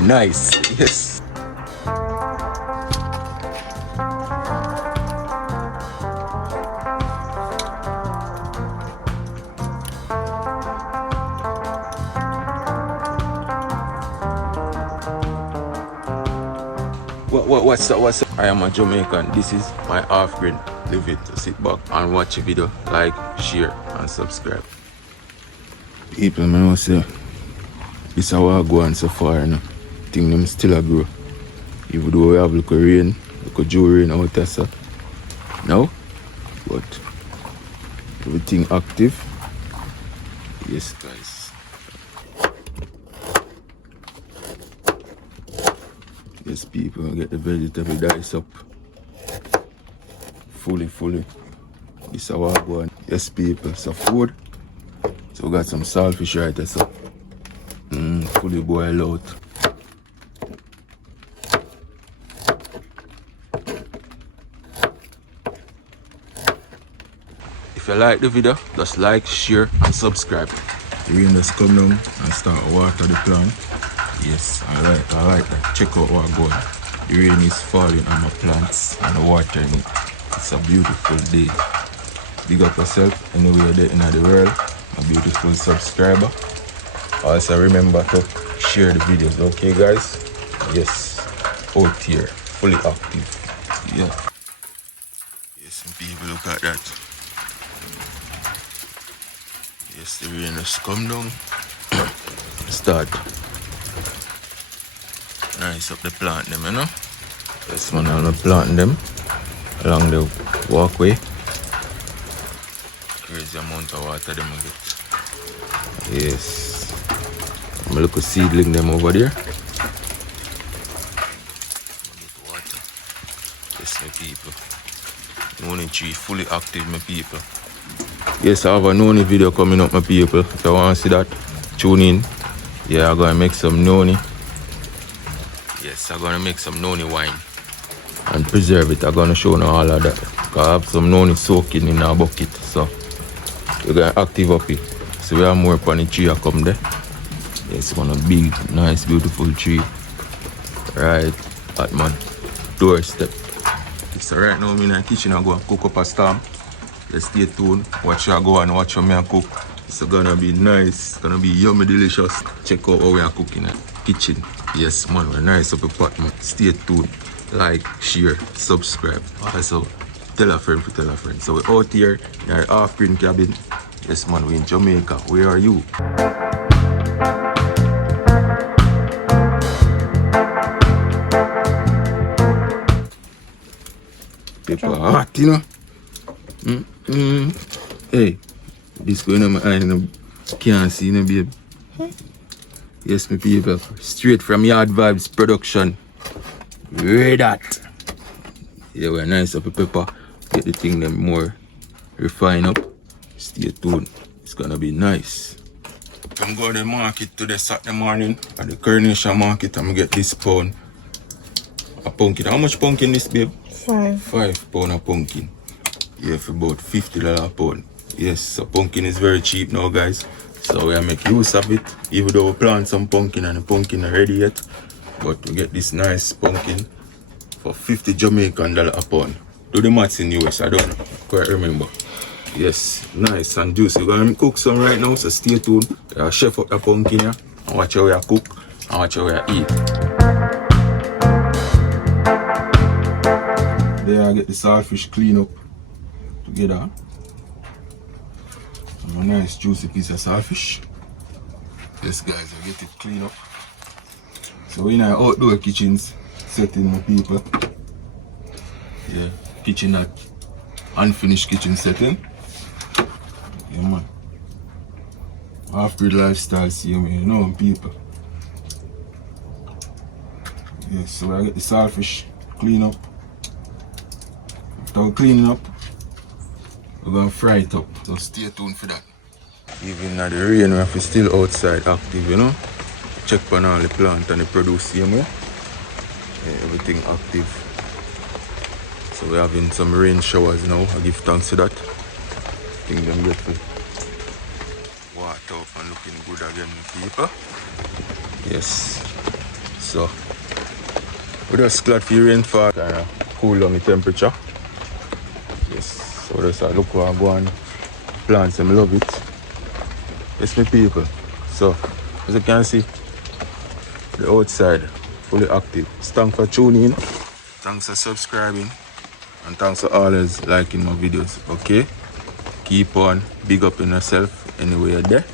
be nice. Yes. What's up? I am a Jamaican. This is my Offgrid. Leave it. Sit back and watch the video. Like, share, and subscribe. People, I know say this is how I go on so far. You know. Think them still a grow. Even though we have like a rain, like a Joe rain out there, so. No? But everything active. Yes, guys. Yes, people, get the vegetable dice up. Fully. This is how I go on. Yes, people, so food. So we got some saltfish right there, so. Fully boiled out. If you like the video, just like, share, and subscribe. The rain just come down and start water the plant. Yes, I like that. Check out what I'm going. The rain is falling on my plants and the water in it. It's a beautiful day. Big up yourself anywhere there in the world. A beautiful subscriber. Also remember to share the videos, okay guys? Yes, out here, fully active. Yeah. Yes, people, look at that. Yes, the rain has come down. Start. Nice up the plant them, you know. Yes, man, I'm planting them along the walkway. Crazy amount of water them I get. Yes. I'm a little seedling them over there. Water. Yes, my people. Noni tree fully active, my people. Yes, I have a noni video coming up, my people. If you want to see that, tune in. Yeah, I'm gonna make some noni. Yes, I'm gonna make some noni wine and preserve it. I'm gonna show you all of that. Cause I have some noni soaking in a bucket, so we're gonna active up it. So we have more upon the tree come there. Yes, one a big, nice, beautiful tree right at my doorstep. So right now I'm in the kitchen. I'm going to cook up a storm. Let's stay tuned. Watch you go and watch how me cook. It's gonna be nice. It's gonna be yummy, delicious. Check out how we are cooking in the kitchen. Yes, man, we're nice up a pot, man. Stay tuned. Like, share, subscribe. Also, tell a friend to tell a friend. So we're out here in our Offgrid cabin. Yes, man, we're in Jamaica. Where are you? People are hot, you know. Hey, this going on my eye and I can't see, you know, babe. Yes, my people. Straight from Yard Vibes Production. Read that. Yeah, we're nice up a pepper. Get the thing them more refined up. Stay tuned. It's gonna be nice. I'm going to the market today Saturday morning. At the Coronation Market, I'm gonna get this pound. A pumpkin. How much pumpkin this, babe? 5. 5 pound of pumpkin. Yeah, for about $50 a pound. Yes, so pumpkin is very cheap now, guys. So we make use of it. Even though we plant some pumpkin and the pumpkin are ready yet. But we get this nice pumpkin for 50 Jamaican dollar a pound. Do the maths in US, I don't quite remember. Yes, nice and juicy. We're gonna cook some right now, so stay tuned. I'll chef up the pumpkin here and watch how we cook and watch how we eat. There I get the saltfish clean up together. A nice juicy piece of saltfish. Yes guys, I get it clean up. So we're in our outdoor kitchens setting, my people. Yeah, kitchen at unfinished kitchen setting. Yeah man. Offgrid lifestyle, see me, you know, people. Yes, so I get the saltfish clean up. After we cleaning up, we're gonna fry it up. So stay tuned for that. Even at the rain, we have to still outside active, you know. Check on all the plant and the produce, see me. Yeah, everything active. So we're having some rain showers now. I give thanks to that. I think them grateful. Water up and looking good again, people. Yes. So we just glad for rainfall kind of cool down the temperature. Yes, so just look how I go and plants them love it. Yes, my people. So as you can see, the outside fully active. Thanks for tuning in. Thanks for subscribing. And thanks for always liking my videos. Okay? Keep on big up in yourself anywhere you're there.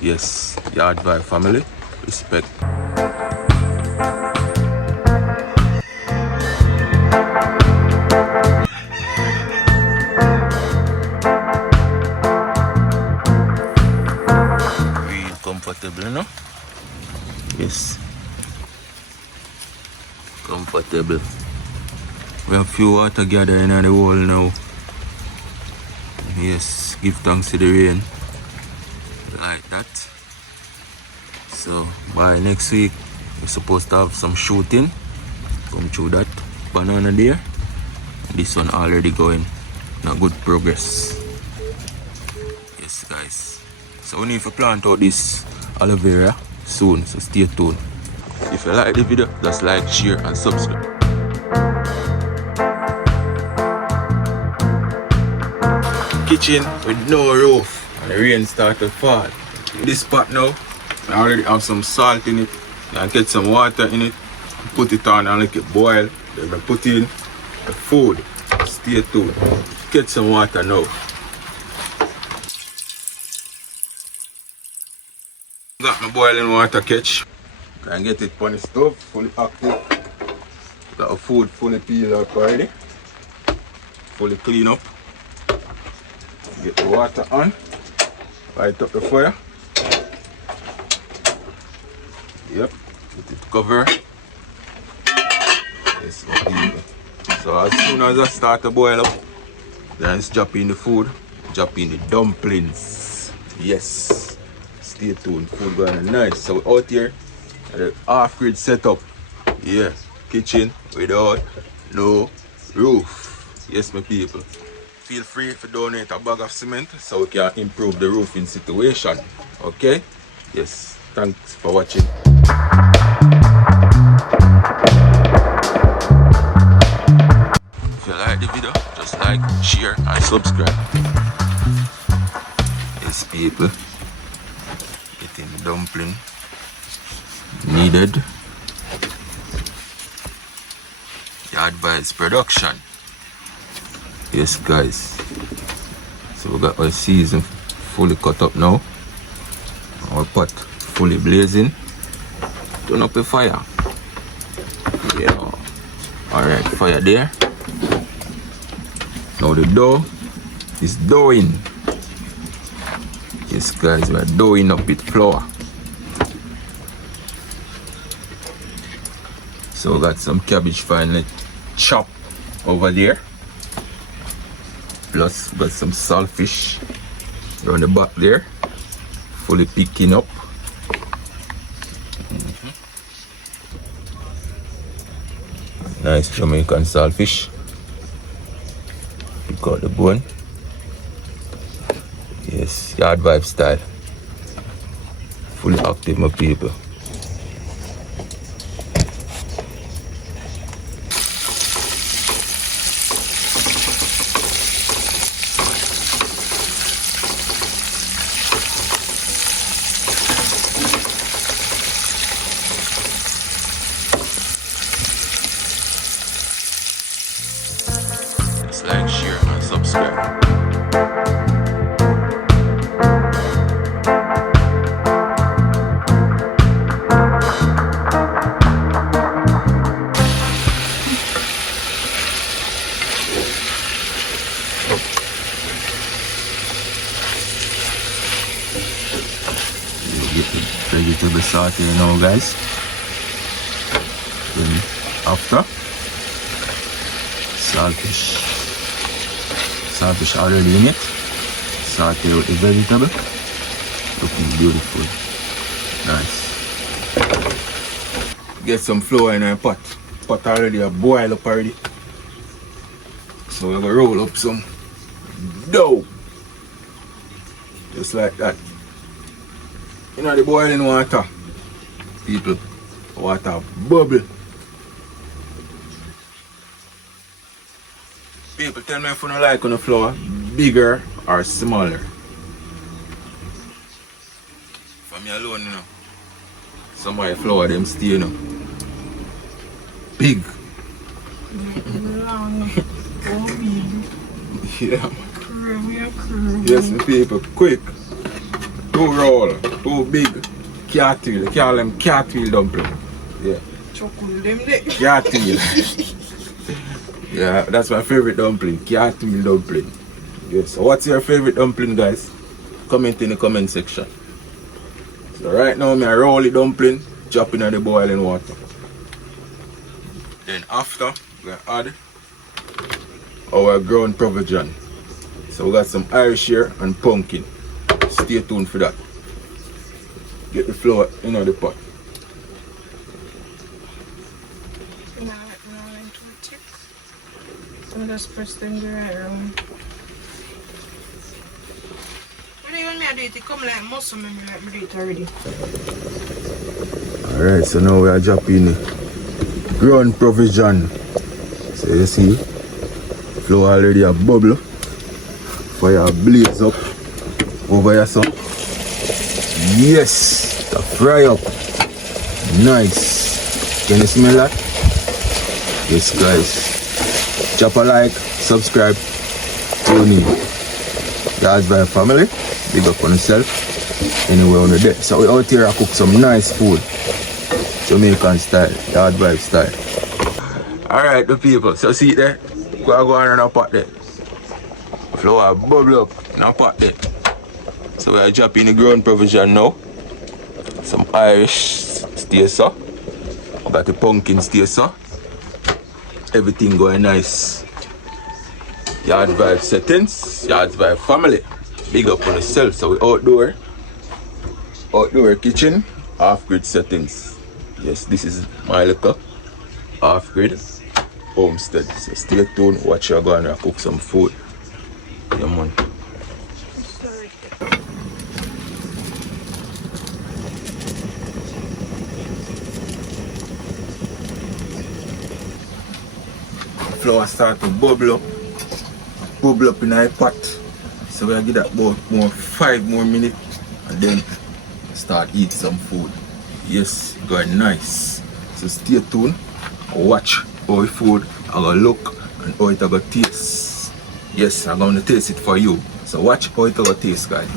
Yes, Yard Vibe family. Respect. Real comfortable, you know? Yes. Comfortable. We have few water gathering in the wall now. Yes, give thanks to the rain. Like that. So by next week we're supposed to have some shooting. Come through that banana there. This one already going in a good progress. Yes guys. So we need to plant out this aloe vera soon, so stay tuned. If you like the video, just like, share and subscribe. Kitchen with no roof and the rain started to fall. This pot now, I already have some salt in it. I get some water in it, put it on and let it boil. Then I put in the food. Stay tuned. Get some water now. Got my boiling water catch. Can get it on the stove, fully active. Got the food fully peeled up already. Fully clean up. Get the water on. Light up the fire. Yep. Let it cover. Yes, so as soon as I start to boil up, then it's drop in the food, drop in the dumplings. Yes. Stay tuned. Food going nice. So we're out here at the Offgrid setup. Yeah. Kitchen without no roof. Yes, my people. Feel free to donate a bag of cement so we can improve the roofing situation. Okay? Yes. Thanks for watching. If you like the video, just like, share and subscribe. Yes, people. Getting the dumpling needed. Yard Vibes production. Yes guys, so we got our season fully cut up now. Our pot fully blazing. Turn up the fire. Yeah. Alright, fire there. Now the dough is doughing. Yes guys, we are doughing up with flour. So we got some cabbage finely chopped over there. Plus got some saltfish around the back there, fully picking up. Nice Jamaican saltfish. Pick out the bone. Yes, Yard Vibe style. Fully active, my people. Like, share and subscribe. Get the vegetable saute now guys. Then after saltfish. Saltfish already in it. Saute out the vegetable. Looking beautiful. Nice. Get some flour in our pot. Pot already a boil up already. So we're gonna roll up some dough. Just like that. You know the boiling water. People. Water bubble. People tell me if you don't like on the flour, bigger or smaller. For me alone, you know. Some of the flour them stay, you know. Big. Long. Oh, big. Yeah. Curve. Yes, my people, quick. Too roll, too big. Cartwheel, they call them cartwheel dumpling. Yeah. Chocolate them there. Cartwheel. Yeah, that's my favorite dumpling, cartwheel dumpling. Yes, so what's your favorite dumpling, guys? Comment in the comment section. So right now, I roll the dumpling, drop in the boiling water. Then after, we add our ground provision. So we got some Irish here and pumpkin. Stay tuned for that. Get the flour in the pot. Now into thick. So just press them the right around. When I do it, it come like muscle memory like me do it already. Alright, so now we are dropping the ground provision. So you see, flour already a bubble. Fire blaze up over here, so. Yes, the fry up. Nice. Can you smell that? Yes, guys. Drop a like, subscribe, tune in. That's my family. Big up on yourself. Anywhere on the day. So we out here I cook some nice food. Jamaican style, yard vibe style. Alright, the people. So see it there? Go on in a pot there. Flour bubble up in a pot there. So we are dropping the ground provision now. Some Irish stay so. We got the pumpkin stay so. Everything going nice. Yard vibe settings, yard vibe family. Big up on yourself. So we outdoor kitchen, off-grid settings. Yes, this is my little off-grid homestead. So stay tuned, watch you go and cook some food. Yeah, man. Flour start to bubble up in our pot. So we'll give that about 5 more minutes and then start eat some food. Yes, going nice. So stay tuned, watch how the food I gonna look and how it gonna taste. Yes, I'm gonna taste it for you. So watch how it gonna taste, guys.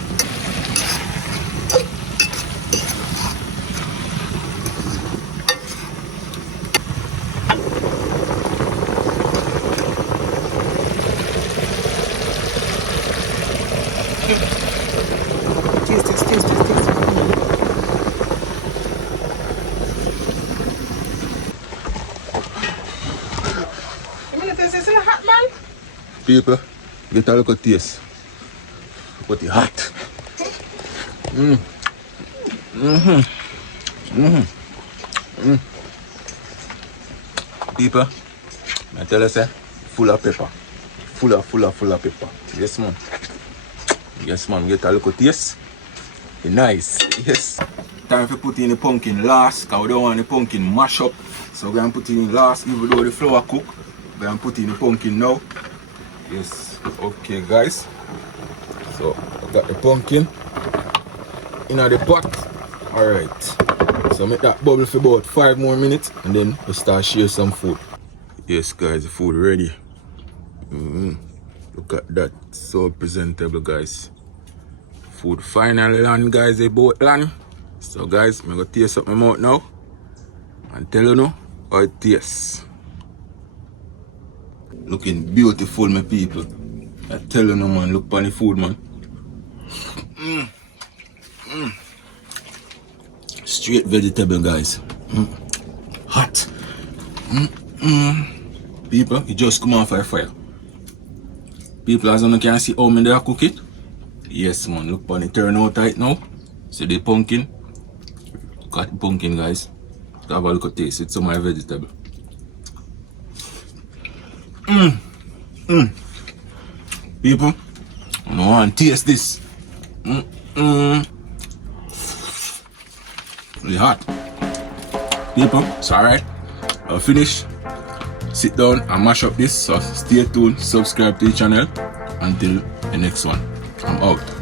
People, get a look at taste. But it's hot. People, I tell you, say, full of pepper. Full of pepper. Yes, man. Yes, man. Get a look at taste. It's nice. Yes. Time to put in the pumpkin last, because we don't want the pumpkin mash up. So we're going to put it in last, even though the flour cook. We're going to put in the pumpkin now. Yes, okay guys, so I got the pumpkin in the pot. Alright, so make that bubble for about 5 more minutes and then we start share some food. Yes guys, the food ready. Look at that, so presentable guys. Food finally land guys, they both land. So guys, I'm gonna taste up my mouth now and tell you now how it tastes. Looking beautiful, my people. I tell you no man, look on the food, man. Straight vegetable, guys. Hot. People, it just come off fire. People, as you can see how me there cook it. Yes, man, look on the turn out right now. See the pumpkin. Got the pumpkin, guys. Have a look at taste. It's some of my vegetable. People, I don't want to taste this. It's hot. People, it's alright. I'll finish. Sit down and mash up this. So stay tuned, subscribe to the channel. Until the next one. I'm out.